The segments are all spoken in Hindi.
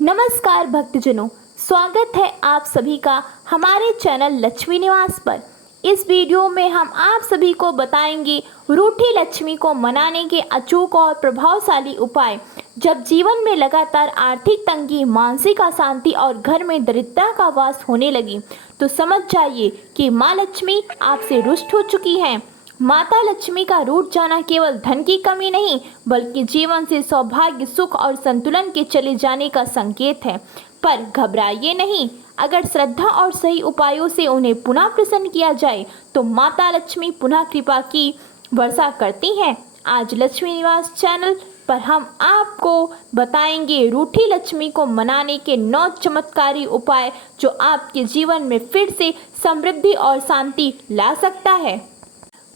नमस्कार भक्तजनों, स्वागत है आप सभी का हमारे चैनल लक्ष्मी निवास पर। इस वीडियो में हम आप सभी को बताएंगे रूठी लक्ष्मी को मनाने के अचूक और प्रभावशाली उपाय। जब जीवन में लगातार आर्थिक तंगी, मानसिक अशांति और घर में दरिद्रता का वास होने लगी तो समझ जाइए कि माँ लक्ष्मी आपसे रुष्ट हो चुकी हैं। माता लक्ष्मी का रूठ जाना केवल धन की कमी नहीं बल्कि जीवन से सौभाग्य, सुख और संतुलन के चले जाने का संकेत है। पर घबराइए नहीं, अगर श्रद्धा और सही उपायों से उन्हें पुनः प्रसन्न किया जाए तो माता लक्ष्मी पुनः कृपा की वर्षा करती हैं। आज लक्ष्मी निवास चैनल पर हम आपको बताएंगे रूठी लक्ष्मी को मनाने के 9 चमत्कारी उपाय जो आपके जीवन में फिर से समृद्धि और शांति ला सकता है।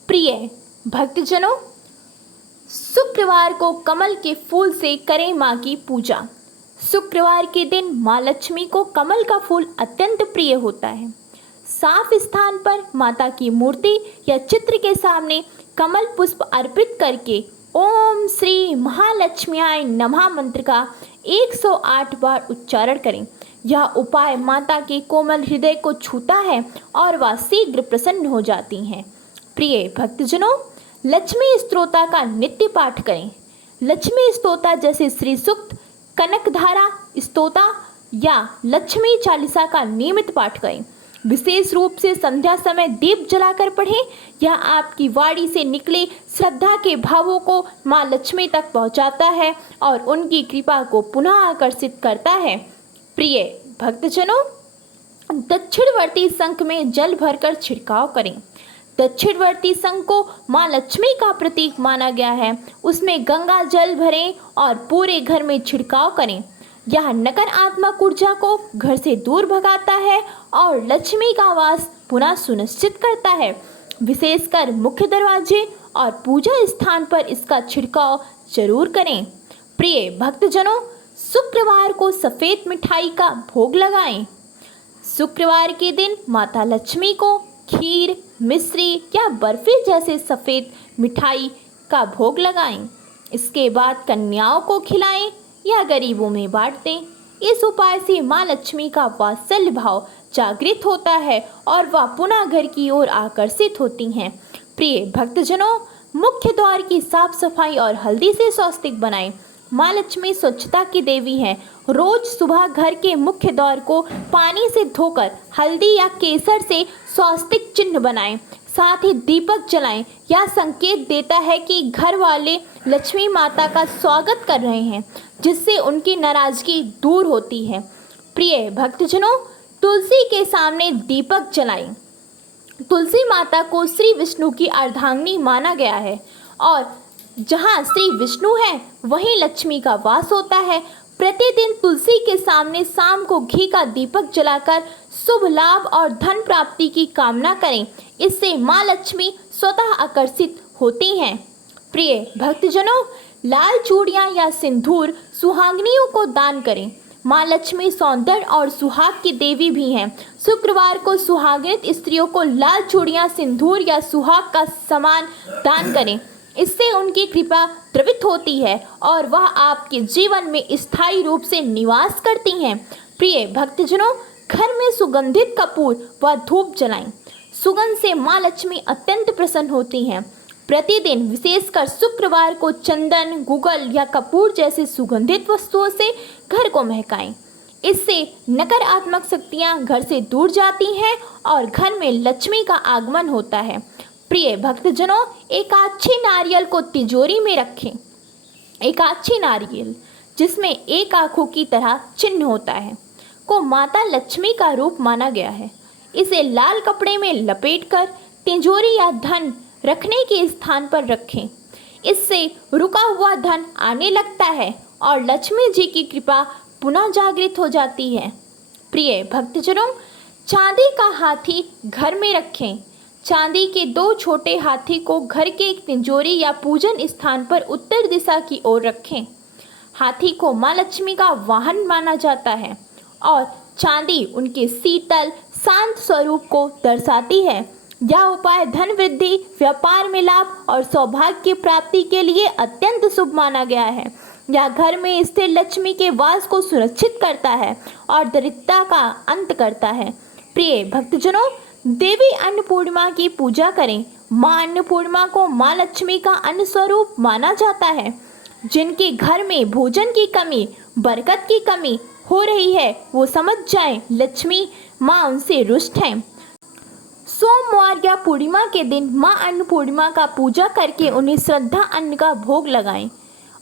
प्रिय भक्तजनों, शुक्रवार को कमल के फूल से करें माँ की पूजा। शुक्रवार के दिन माँ लक्ष्मी को कमल का फूल अत्यंत प्रिय होता है। साफ स्थान पर माता की मूर्ति या चित्र के सामने कमल पुष्प अर्पित करके ओम श्री महालक्ष्म्याय नमः मंत्र का 108 बार उच्चारण करें। यह उपाय माता के कोमल हृदय को छूता है और वह शीघ्र प्रसन्न हो जाती हैं। प्रिय भक्तजनों, लक्ष्मी स्तोत्र का नित्य पाठ करें। लक्ष्मी स्तोत्र जैसे श्री सूक्त, कनकधारा स्तोत्र या लक्ष्मी चालीसा का नियमित पाठ करें। विशेष रूप से संध्या समय दीप जलाकर पढ़ें। यह आपकी वाणी से निकले श्रद्धा के भावों को माँ लक्ष्मी तक पहुँचाता है और उनकी कृपा को पुनः आकर्षित करता है। प्रिय भक्तजनों, दक्षिणवर्ती शंख में जल भरकर छिड़काव करें। दक्षिणवर्ती शंख को माँ लक्ष्मी का प्रतीक माना गया है। उसमें गंगा जल भरें और पूरे घर में छिड़काव करें। यह नकारात्मक ऊर्जा को घर से दूर भगाता है और लक्ष्मी का वास पुनः सुनिश्चित करता है। विशेषकर मुख्य दरवाजे और पूजा स्थान पर इसका छिड़काव जरूर करें। प्रिय भक्तजनों, शुक्रवार को सफ़ेद मिठाई का भोग लगाएं। शुक्रवार के दिन माता लक्ष्मी को खीर, मिश्री या बर्फी जैसे सफ़ेद मिठाई का भोग लगाएं। इसके बाद कन्याओं को खिलाएं या गरीबों में बांट दें। इस उपाय से माँ लक्ष्मी का वात्सल्य भाव जागृत होता है और वह पुनः घर की ओर आकर्षित होती हैं। प्रिय भक्तजनों, मुख्य द्वार की साफ सफाई और हल्दी से स्वस्तिक बनाएं। माँ लक्ष्मी स्वच्छता की देवी हैं। रोज सुबह घर के मुख्य द्वार को पानी से धोकर हल्दी या केसर से स्वस्तिक चिन्ह बनाएं। साथ ही दीपक जलाएं। यह संकेत देता है कि घर वाले लक्ष्मी माता का स्वागत कर रहे हैं, जिससे उनकी नाराजगी दूर होती है। प्रिय भक्तजनों, तुलसी के सामने दीपक जलाएं। तुलसी माता को श्री विष्णु की अर्धांगिनी माना गया है और जहाँ श्री विष्णु है वहीं लक्ष्मी का वास होता है। प्रतिदिन तुलसी के सामने शाम को घी का दीपक जलाकर शुभ लाभ और धन प्राप्ति की कामना करें। इससे माँ लक्ष्मी स्वतः आकर्षित होती हैं। प्रिय भक्तजनों, लाल चूड़ियाँ या सिंदूर सुहागिनियों को दान करें। माँ लक्ष्मी सौंदर्य और सुहाग की देवी भी हैं। शुक्रवार को सुहागिन स्त्रियों को लाल चूड़ियाँ, सिंदूर या सुहाग का सामान दान करें। इससे उनकी कृपा द्रवित होती है और वह आपके जीवन में स्थायी रूप से निवास करती हैं। प्रिय भक्तजनों, घर में सुगंधित कपूर व धूप जलाएं। सुगंध से माँ लक्ष्मी अत्यंत प्रसन्न होती हैं। प्रतिदिन विशेषकर शुक्रवार को चंदन, गुगल या कपूर जैसे सुगंधित वस्तुओं से घर को महकाएं। इससे नकारात्मक शक्तियाँ घर से दूर जाती हैं और घर में लक्ष्मी का आगमन होता है। प्रिय भक्तजनों, एक अच्छे नारियल को तिजोरी में रखें। एक अच्छे नारियल जिसमें एक आंखों की तरह चिन्ह होता है को माता लक्ष्मी का रूप माना गया है। इसे लाल कपड़े में लपेटकर तिजोरी या धन रखने के स्थान पर रखें। इससे रुका हुआ धन आने लगता है और लक्ष्मी जी की कृपा पुनः जागृत हो जाती है। प्रिय भक्तजनों, चांदी का हाथी घर में रखें। चांदी के 2 छोटे हाथी को घर के एक तिजोरी या पूजन स्थान पर उत्तर दिशा की ओर रखें। हाथी को माँ लक्ष्मी का वाहन माना जाता है और चांदी उनके शीतल, शांत स्वरूप को दर्शाती है। यह उपाय धन वृद्धि, व्यापार में लाभ और सौभाग्य की प्राप्ति के लिए अत्यंत शुभ माना गया है। या घर में स्थिर लक्ष्मी के वास को सुरक्षित करता है और दरिद्रता का अंत करता है। प्रिय भक्तजनों, देवी अन्नपूर्णिमा की पूजा करें। माँ अन्नपूर्णिमा को माँ लक्ष्मी का अन्न स्वरूप माना जाता है। जिनके घर में भोजन की कमी, बरकत की कमी हो रही है, वो समझ जाएं लक्ष्मी माँ उनसे रुष्ट है। सोमवार या पूर्णिमा के दिन माँ अन्नपूर्णिमा का पूजा करके उन्हें श्रद्धा अन्न का भोग लगाएं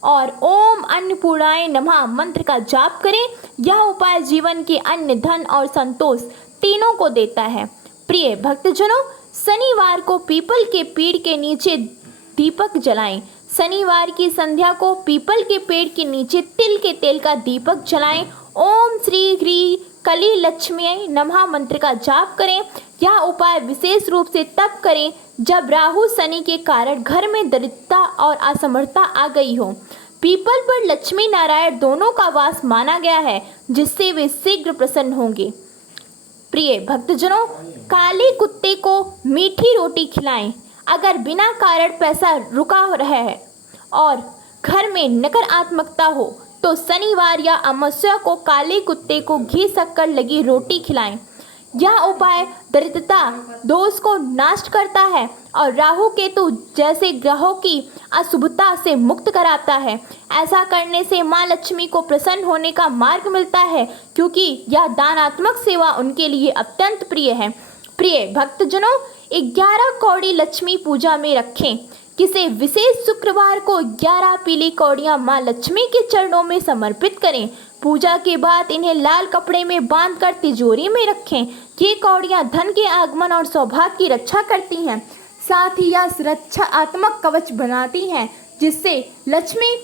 और ओम अन्नपूर्णाय नमः मंत्र का जाप करें। यह उपाय जीवन के अन्न, धन और संतोष तीनों को देता है। प्रिय भक्तजनों, शनिवार को पीपल के पेड़ के नीचे दीपक जलाएं। शनिवार की संध्या को पीपल के पेड़ के नीचे तिल के तेल का दीपक जलाएं। ओम श्री ह्री कली लक्ष्मी नमः मंत्र का जाप करें। यह उपाय विशेष रूप से तब करें जब राहु शनि के कारण घर में दरिद्रता और असमर्थता आ गई हो। पीपल पर लक्ष्मी नारायण दोनों का वास माना गया है, जिससे वे शीघ्र प्रसन्न होंगे। प्रिय भक्तजनों, काले कुत्ते को मीठी रोटी खिलाएं। अगर बिना कारण पैसा रुका रहा है और घर में नकारात्मकता हो तो शनिवार या अमावस्या को काले कुत्ते को घी शक्कर लगी रोटी खिलाएं। यह उपाय दरिद्रता दोष को नष्ट करता है और राहु केतु जैसे ग्रहों की अशुभता से मुक्त कराता है। ऐसा करने से माँ लक्ष्मी को प्रसन्न होने का मार्ग मिलता है, क्योंकि यह दानात्मक सेवा उनके लिए अत्यंत प्रिय है। प्रिय भक्तजनों, 11 कौड़ी लक्ष्मी पूजा में रखें। किसी विशेष शुक्रवार को 11 पीली कौड़ियाँ माँ लक्ष्मी के चरणों में समर्पित करें। पूजा के बाद इन्हें लाल कपड़े में बांधकर तिजोरी में रखें। ये कौड़ियाँ धन के आगमन और सौभाग्य की रक्षा करती हैं। साथ ही यह रक्षात्मक कवच बनाती हैं, जिससे लक्ष्मी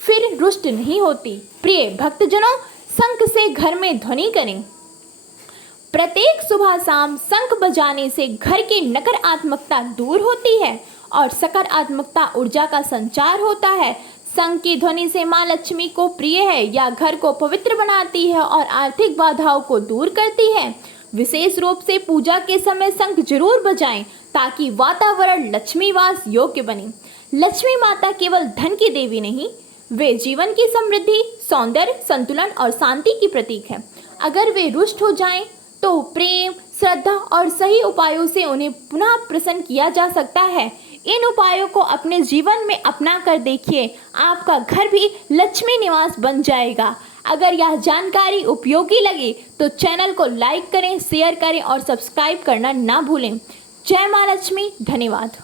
फिर रुष्ट नहीं होती। प्रिय भक्तजनों, शंख से घर में ध्वनि करें। प्रत्येक सुबह शाम शंख बजाने से घर की नकारात्मकता दूर होती है और सकारात्मकता ऊर्जा का संचार होता है। शंख की ध्वनि से माँ लक्ष्मी को प्रिय है, या घर को पवित्र बनाती है और आर्थिक बाधाओं को दूर करती है। विशेष रूप से पूजा के समय शंख जरूर बजाएं, ताकि वातावरण लक्ष्मीवास योग्य बने। लक्ष्मी माता केवल धन की देवी नहीं, वे जीवन की समृद्धि, सौंदर्य, संतुलन और शांति की प्रतीक है। अगर वे रुष्ट हो जाएं, तो प्रेम, श्रद्धा और सही उपायों से उन्हें पुनः प्रसन्न किया जा सकता है। इन उपायों को अपने जीवन में अपना कर देखिए, आपका घर भी लक्ष्मी निवास बन जाएगा। अगर यह जानकारी उपयोगी लगे तो चैनल को लाइक करें, शेयर करें और सब्सक्राइब करना ना भूलें। जय माँ लक्ष्मी। धन्यवाद।